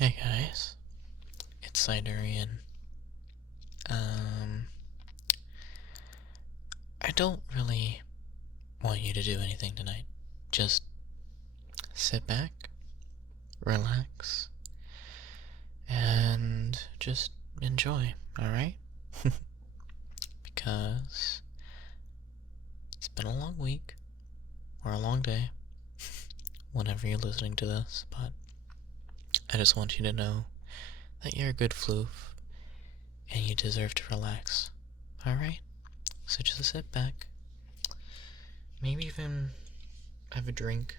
Hey guys, it's Zydurian. I don't really want you to do anything tonight. Just sit back, relax, and just enjoy, alright? Because it's been a long week, or a long day, whenever you're listening to this, but I just want you to know that you're a good floof, and you deserve to relax, alright? So just sit back, maybe even have a drink,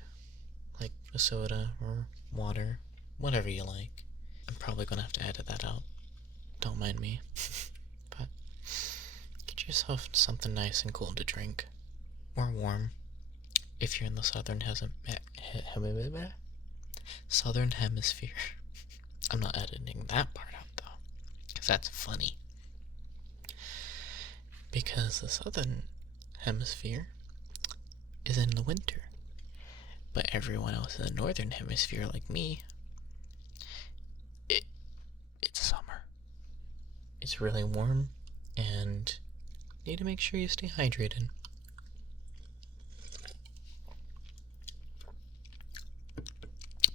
like a soda or water, whatever you like. I'm probably gonna have to edit that out, don't mind me. But get yourself something nice and cool to drink, or warm, if you're in the southern hemisphere. I'm not editing that part out though, because that's funny. Because the southern hemisphere is in the winter, but everyone else in the northern hemisphere, like me, it's summer. It's really warm, and you need to make sure you stay hydrated.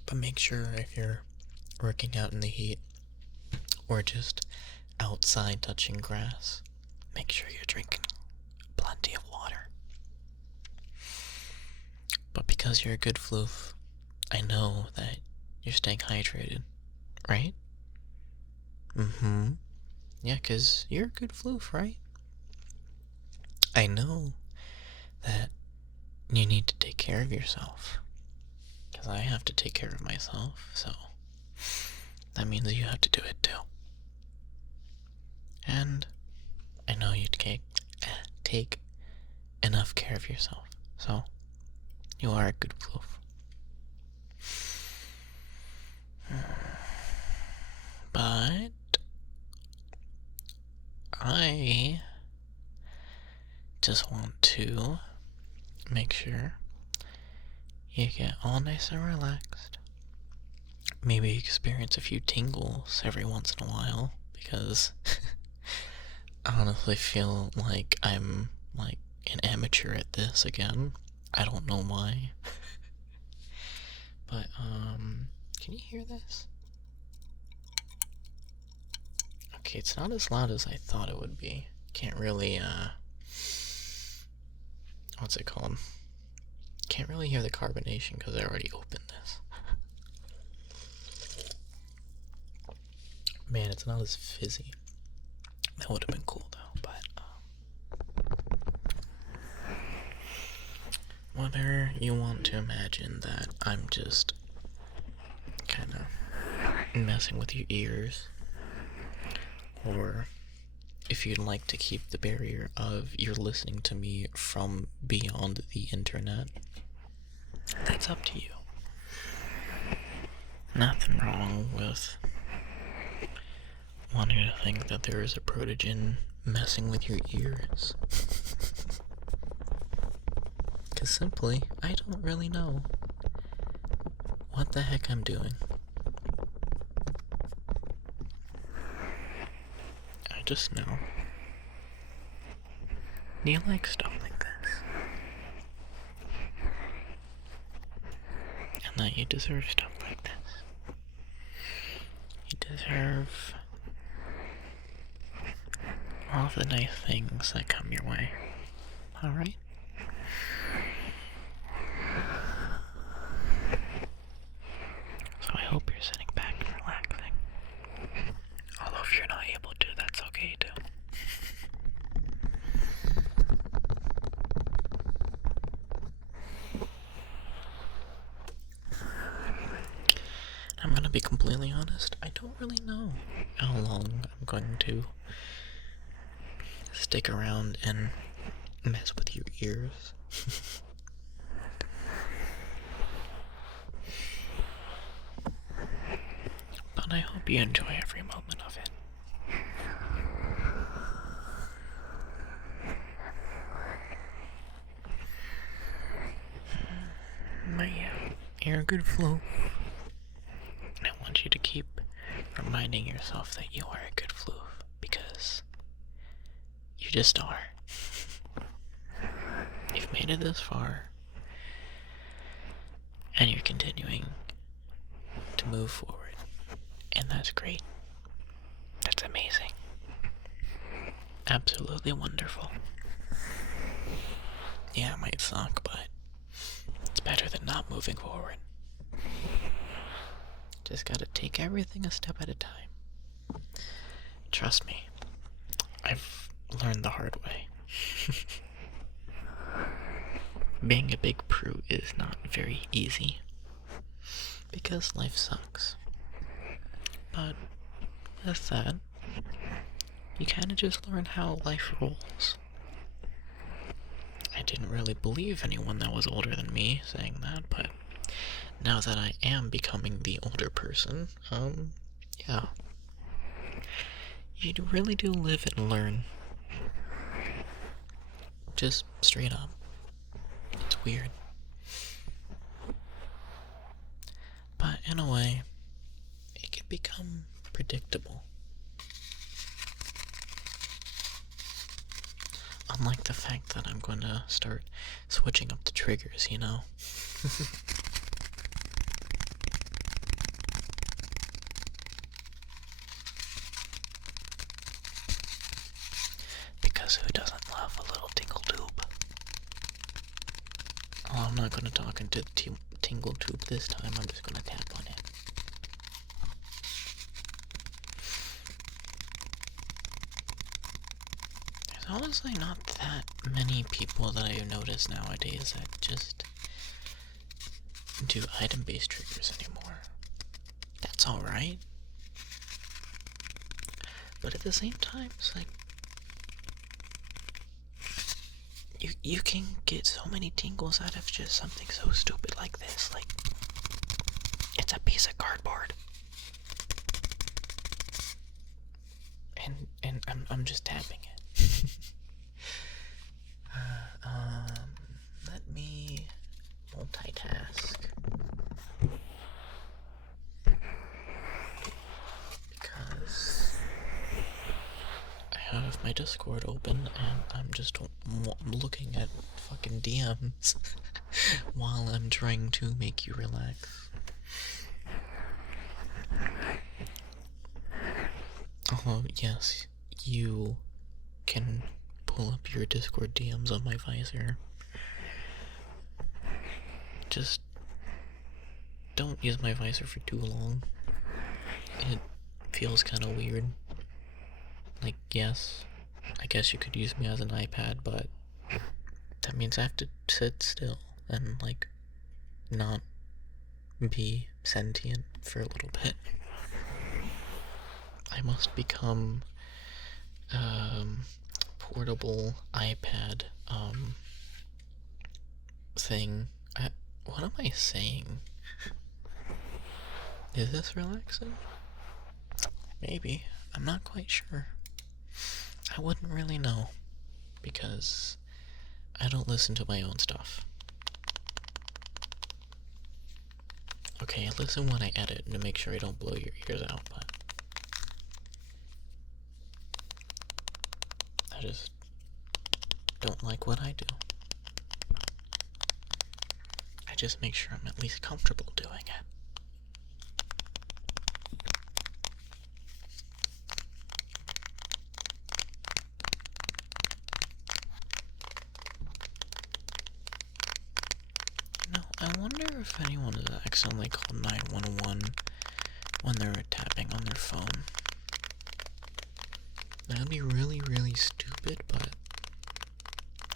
But make sure if you're working out in the heat, or just outside touching grass, make sure you're drinking plenty of water. But because you're a good floof, I know that you're staying hydrated, right? Yeah, 'cause you're a good floof, right? I know that you need to take care of yourself, 'cause I have to take care of myself, so that means you have to do it too. And I know you take enough care of yourself, so you are a good floof. But I just want to make sure you get all nice and relaxed. Maybe experience a few tingles every once in a while, because I honestly feel like I'm like an amateur at this again. I don't know why. But can you hear this? Okay, it's not as loud as I thought it would be. Can't really what's it called? Can't really hear the carbonation because I already opened this. Man, it's not as fizzy. That would have been cool though, but whether you want to imagine that I'm just kind of messing with your ears, or if you'd like to keep the barrier of you're listening to me from beyond the internet, that's up to you. Nothing wrong with wanting to think that there is a protogen messing with your ears. Because simply, I don't really know what the heck I'm doing. I just know. Do you like stuff like this? And that you deserve stuff like this. You deserve all the nice things that come your way. Alright? So I hope you're sitting back and relaxing. Although if you're not able to, that's okay too. I'm gonna be completely honest, I don't really know how long I'm going to stick around and mess with your ears. But I hope you enjoy every moment of it. But yeah, you're a good flow. I want you to keep reminding yourself that you are a good floof, because you just are. You've made it this far, and you're continuing to move forward, and that's great. That's amazing. Absolutely wonderful. Yeah, it might suck, but it's better than not moving forward. Just gotta take everything a step at a time. Trust me, I've learned the hard way. Being a big prude is not very easy, because life sucks. But with that, you kind of just learn how life rolls. I didn't really believe anyone that was older than me saying that, but now that I am becoming the older person, yeah. You really do live and learn. Just straight up. It's weird. But in a way, it can become predictable. Unlike the fact that I'm going to start switching up the triggers, you know? Because who doesn't love a little tingle tube? Oh, I'm not going to talk into the tingle tube this time, I'm just going to tap on it. There's honestly not that many people that I've noticed nowadays that just do item-based triggers anymore. That's alright. But at the same time, it's like, you can get so many tingles out of just something so stupid like this. Like, it's a piece of cardboard. And I'm just tapping it. Let me multitask. Because I have my Discord open and I'm just looking at fucking DMs while I'm trying to make you relax. Oh, yes, you can pull up your Discord DMs on my visor. Just don't use my visor for too long. It feels kind of weird. Like, yes, I guess you could use me as an iPad, but that means I have to sit still and, like, not be sentient for a little bit. I must become portable iPad thing. What am I saying? Is this relaxing? Maybe. I'm not quite sure. I wouldn't really know, because I don't listen to my own stuff. Okay, I listen when I edit to make sure I don't blow your ears out, but I just don't like what I do. I just make sure I'm at least comfortable doing it. No, I wonder if anyone has accidentally called 911 when they're tapping on their phone. That would be really, really stupid, but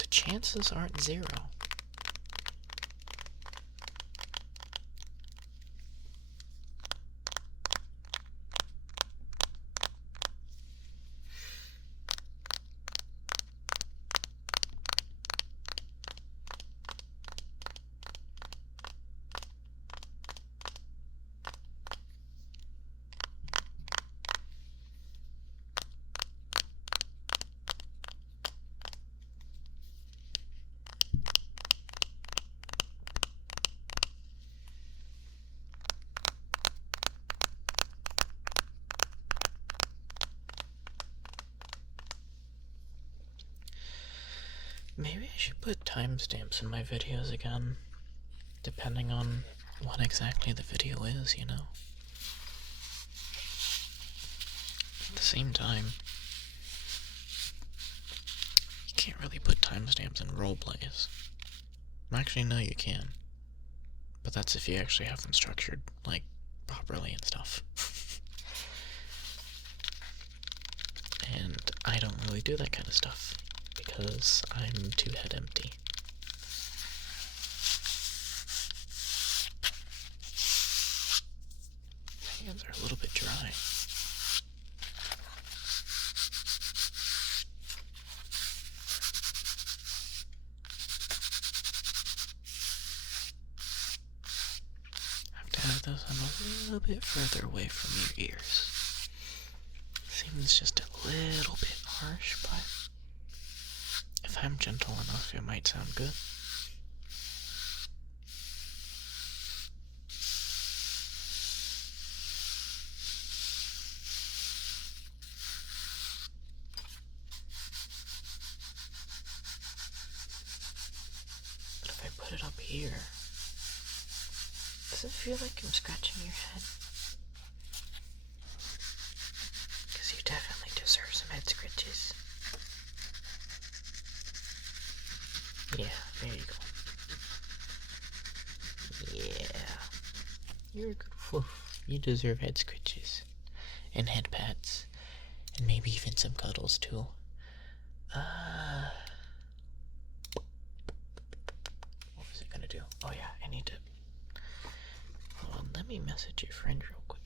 the chances aren't zero. should put timestamps in my videos again, depending on what exactly the video is, you know? At the same time, you can't really put timestamps in roleplays. Actually, no, you can. But that's if you actually have them structured, like, properly and stuff. And I don't really do that kind of stuff, because I'm too head empty. My hands are a little bit dry. Have this one a little bit further away from your ears. Seems just a little bit harsh, but if I'm gentle enough, it might sound good. But if I put it up here, does it feel like I'm scratching your head? Because you definitely deserve some head scratches. Yeah, there you go. Yeah. You're a good floof. You deserve head scratches. And head pats. And maybe even some cuddles, too. What was it gonna do? Oh yeah, I need to... Hold on, let me message your friend real quick.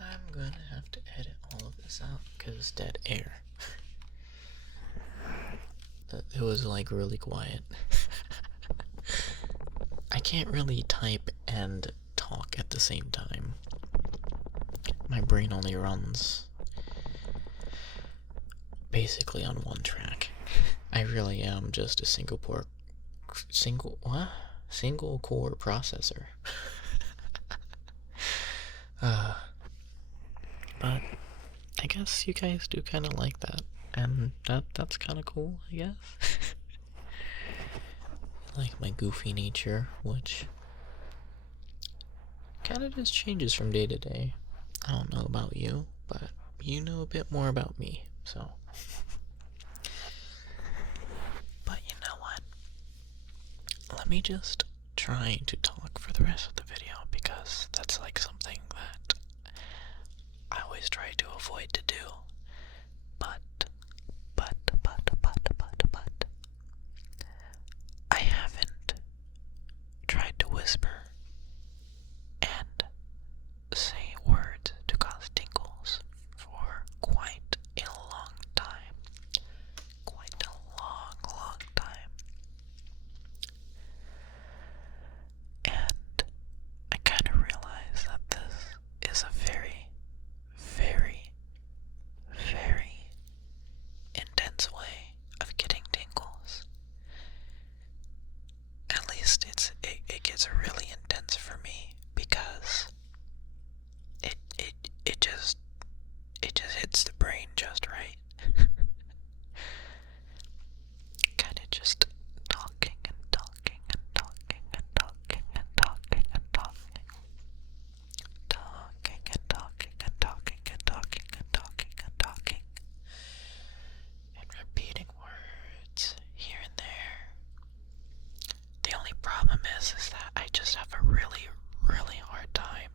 I'm gonna have to edit all of this out because it's dead air. It was like really quiet. I can't really type and talk at the same time. My brain only runs basically on one track. I really am just a single core processor. But I guess you guys do kind of like that, and that's kind of cool, I guess. Like my goofy nature, which kind of just changes from day to day. I don't know about you, but you know a bit more about me, so. But you know what? Let me just try to talk for the rest of the video, because that's like something that I always try to avoid to do. But I haven't tried to whisper and say words to cause tingles for quite a long time. Quite a long time. And I kind of realize that this is a very, very, very intense way of getting tingles. At least it gets really intense for me, because it just hits the brain just right. Kinda just talking and talking and talking and talking and talking and talking. Talking and talking and talking and talking and talking and talking. And repeating words here and there. The only problem is that I just have a really, really hard time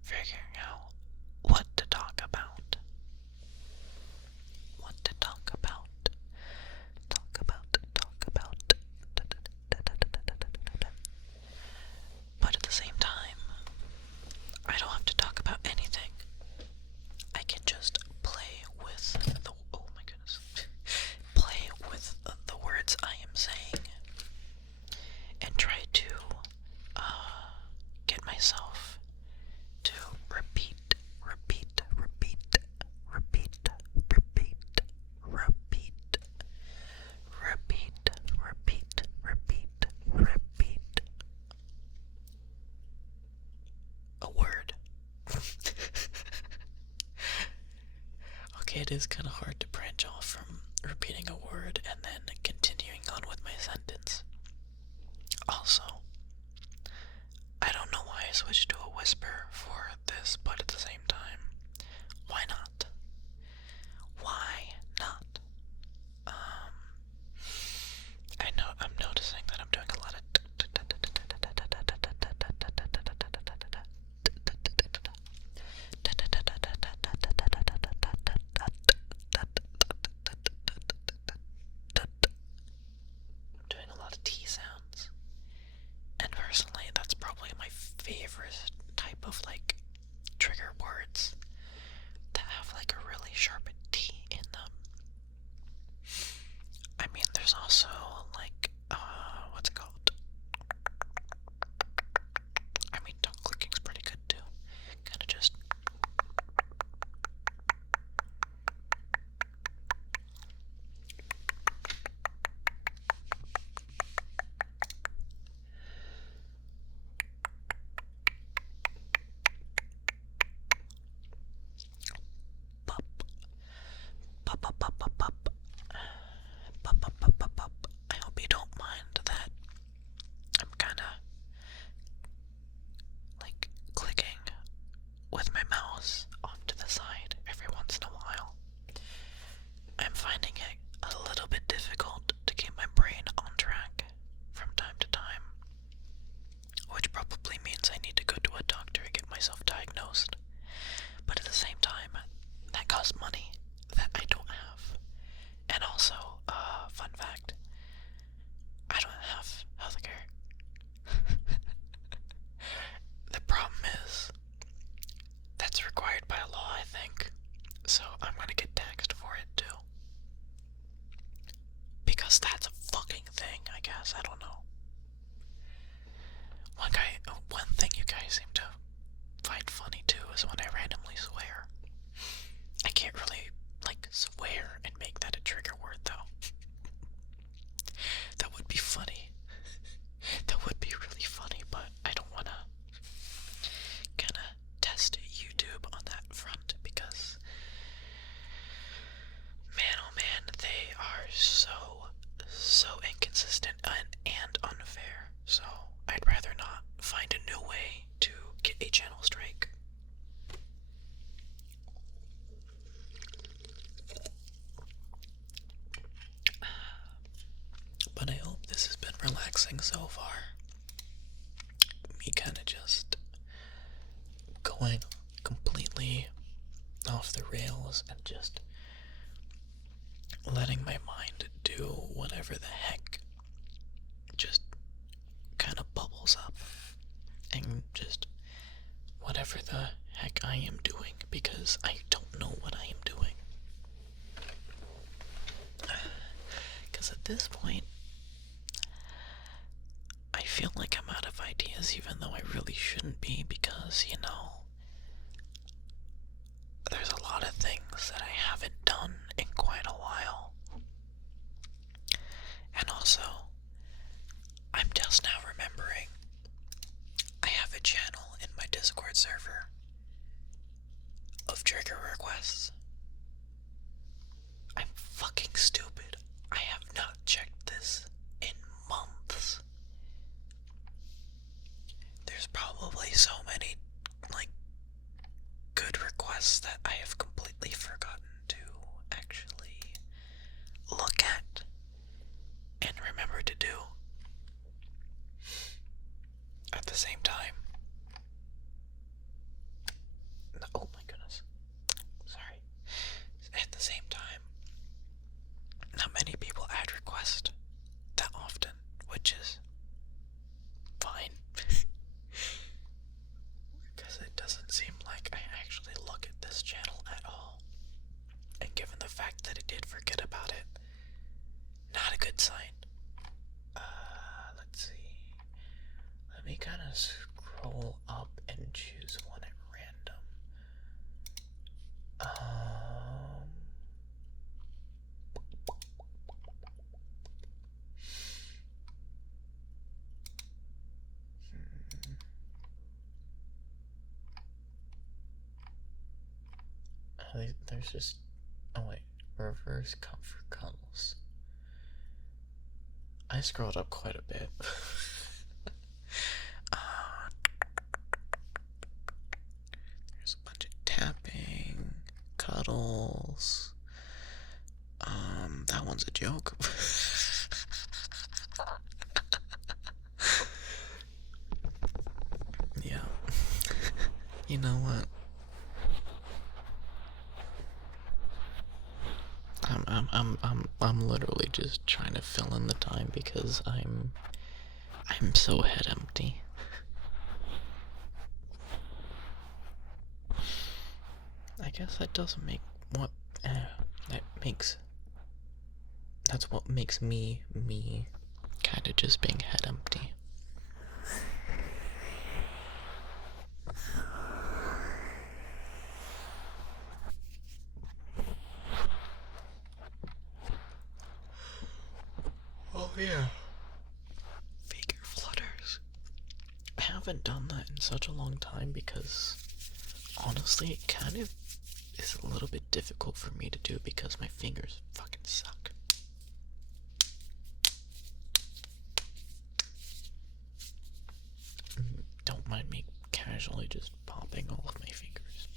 figuring out what to talk about. Okay, it is kind of hard to branch off from repeating a word and then continuing on with my sentence. Also, I don't know why I switched to a whisper for this, but at the same time, why not? Why not? I know I'm noticing that I'm doing a lot of T sounds. And personally, that's probably my favorite type of like trigger words that have like a really sharp T in them. I mean, there's also like, what's it called? I mean, tongue clicking's pretty good too. Kind of just. Pop. Pop, pop, pop, pop, pop. Pop, pop, pop, pop, pop. I hope you don't mind that I'm kind of like clicking with my mouse off to the side every once in a while. I'm finding it a little bit difficult to keep my brain on track from time to time, which probably means I need to go to a doctor and get myself diagnosed. But at the same time, that costs money that I don't have. And also, fun fact, I don't have healthcare. The problem is, that's required by law, I think. So I'm gonna get taxed for it too. Because that's a fucking thing, I guess. I don't know. One thing you guys seem to find funny too is when I randomly swear. I can't really, like, swear and make that a trigger word though. That would be funny. That would be really funny, but I don't wanna kinda test YouTube on that front because, man oh man, they are so inconsistent and unfair. So I'd rather not find a new way to get a channel strike. But I hope this has been relaxing so far. Me kind of just going completely off the rails and just letting my mind do whatever the heck just kind of bubbles up, and just whatever the heck I am doing, because I don't know what I am doing. Because at this point, I feel like I'm out of ideas, even though I really shouldn't be, because, you know, there's a lot of things that I haven't done in quite a while. And also, I'm just now remembering I have a channel in my Discord server of trigger requests. I'm fucking stupid. I have not checked this in months. There's probably so many, like, good requests that I have completely forgotten to actually look at and remember to do. At the same time, oh my goodness, sorry. At the same time, not many people add requests that often, which is fine. Because it doesn't seem like I actually look at this channel at all. And given the fact that I did forget about it, not a good sign. Let's see. Let me kind of scroll up and choose one at random. There's just Oh wait, reverse comfort cuddles. I scrolled up quite a bit. There's a bunch of tapping, cuddles. That one's a joke. Yeah. You know what? I'm literally just trying to fill in the time because I'm so head empty. I guess that doesn't make what that's what makes me kind of just being head empty. Oh yeah. Figure flutters. I haven't done that in such a long time because honestly it kind of is a little bit difficult for me to do because my fingers fucking suck. Don't mind me casually just popping all of my fingers.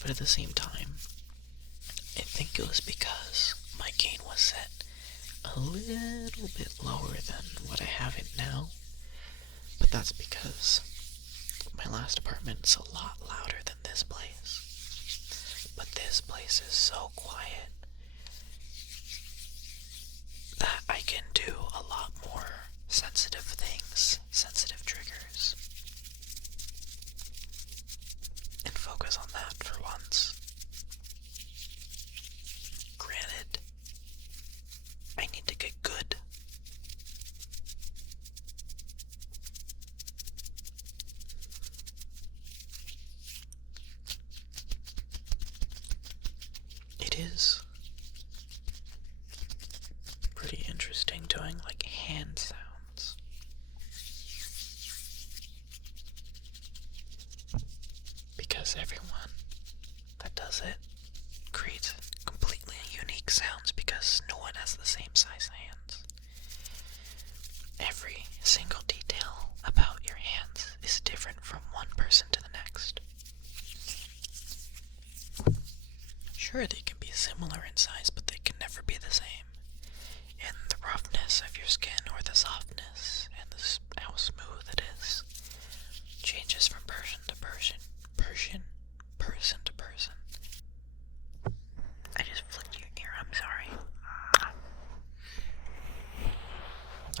But at the same time, I think it was because my gain was set a little bit lower than what I have it now. But that's because my last apartment is a lot louder than this place. But this place is so quiet that I can do a lot more sensitive things, sensitive triggers, and focus on that for once. Granted, I need to get good. It is pretty interesting doing like hand sounds. Because everyone that does it creates completely unique sounds because no one has the same size hands. Every single detail about your hands is different from one person to the next. Sure, they can be similar in size, but they can never be the same. And the roughness of your skin or the softness and how smooth it is changes from person to person. Person to person. I just flicked your ear, I'm sorry.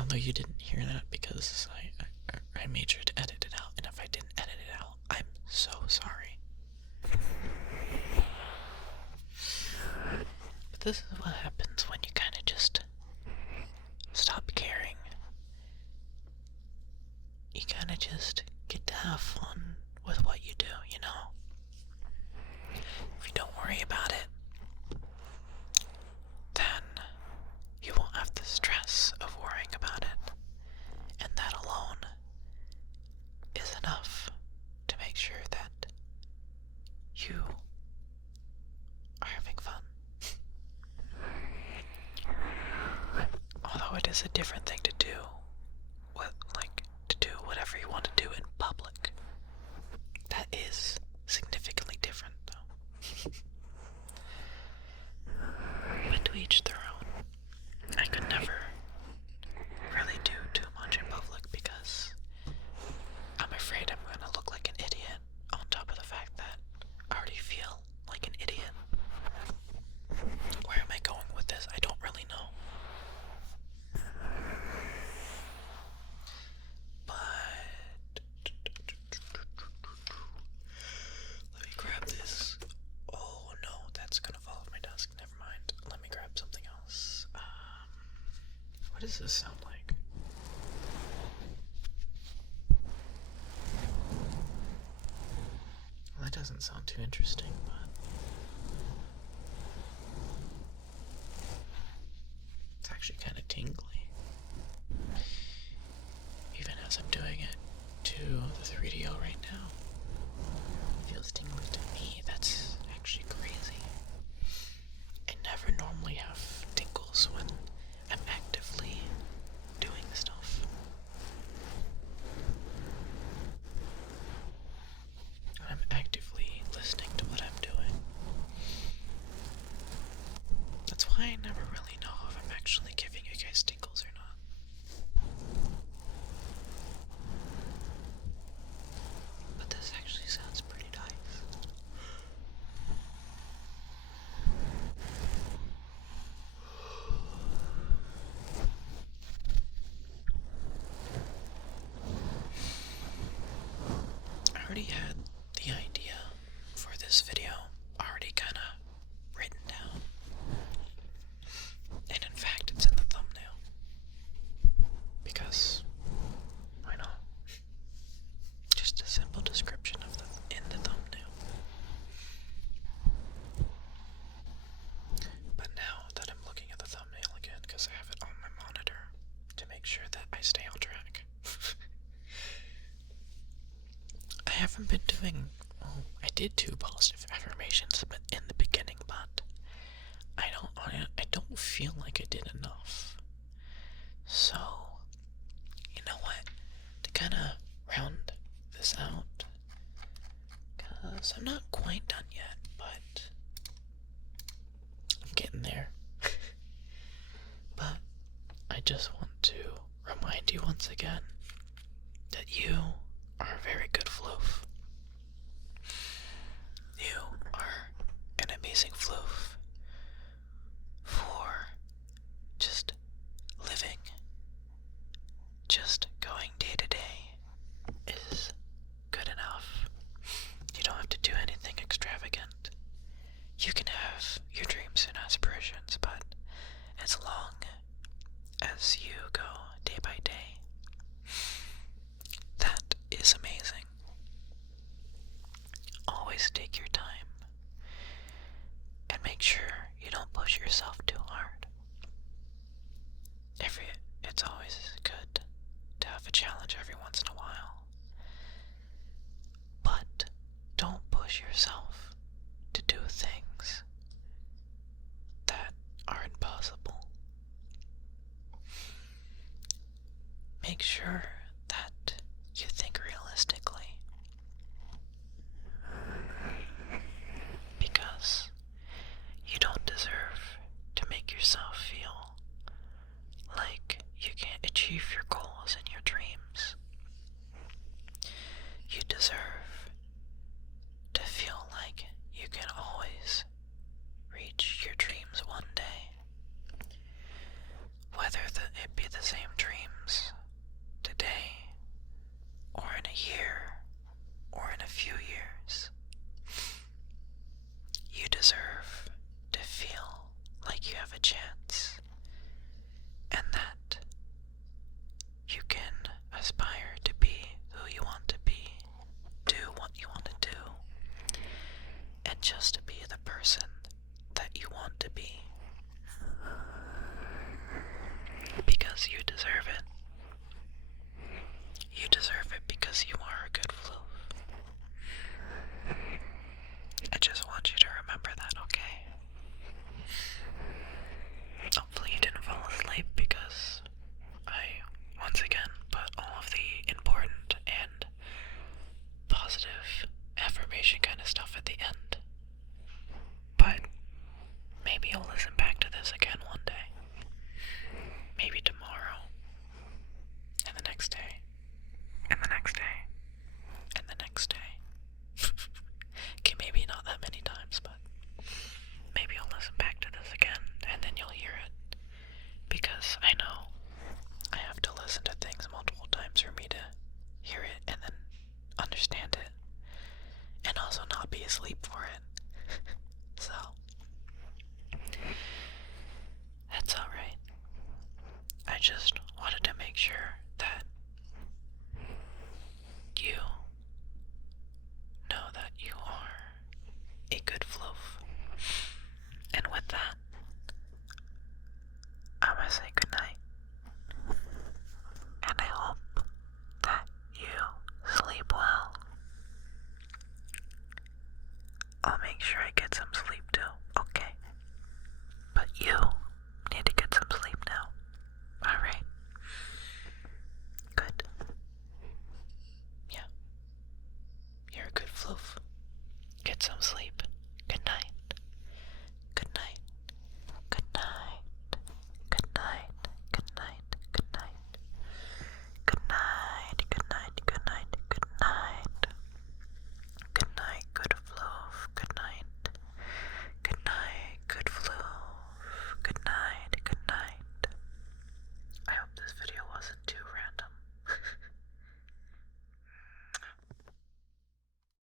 Although you didn't hear that because I made sure to edit it out, and if I didn't edit it out, I'm so sorry. But this is what happens when you kind of just stop caring. You kind of just get to have fun with what you do, you know? If you don't worry about it, then you won't have the stress of worrying about it. And that alone is enough to make sure that you are having fun. Although it is a different thing to do, to do whatever you want to do in public. That is significantly different, though. But to each their own. I could never really do too much in public because I'm afraid I'm gonna look like an idiot, on top of the fact that I already feel like an idiot. Where am I going with this? I don't really know. But let me grab this. Oh no, that's gonna fall off my desk. Never mind. Let me grab something else. What does this sound like? Well, that doesn't sound too interesting, but it's actually kind of tingly. Even as I'm doing it to the 3DO right now. It feels tingly to me. That's actually crazy. I never really know if I'm actually giving you guys tingles or not. But this actually sounds pretty nice. I already had the idea for this video already kind of written down. And in fact, it's in the thumbnail. Because, why not? Just a simple description of them in the thumbnail. But now that I'm looking at the thumbnail again, because I have it on my monitor to make sure that I stay on track. I haven't been doing, well, I did 2 positive affirmations but in the beginning, but I don't feel like I did enough. So, you know what? To kind of round this out, because I'm not quite done yet, but I'm getting there. But I just want to remind you once again that you are a very good floof. You are an amazing floof for just living. Just going day to day is good enough. You don't have to do anything extravagant. You can have your dreams and aspirations, but as long as you go day by day, that is amazing. Always take your time and make sure you don't push yourself too hard. It's always good to have a challenge every once in a while, but don't push yourself to do things that are impossible. Make sure that you think realistically, because you don't deserve to make yourself feel like you can't achieve your goals and your dreams. You deserve to feel like you can always reach your dreams one day. Whether it be the same dreams today, or in a year, or in a few years. You deserve to feel like you have a chance, and that you can aspire to be who you want to be, do what you want to do, and just to be the person that you want to be. Because you deserve it. You deserve it because you are a good floof. I just want you to remember that, okay? Hopefully you didn't fall asleep, because I, once again, put all of the important and positive affirmation kind of stuff at the end. But maybe you'll listen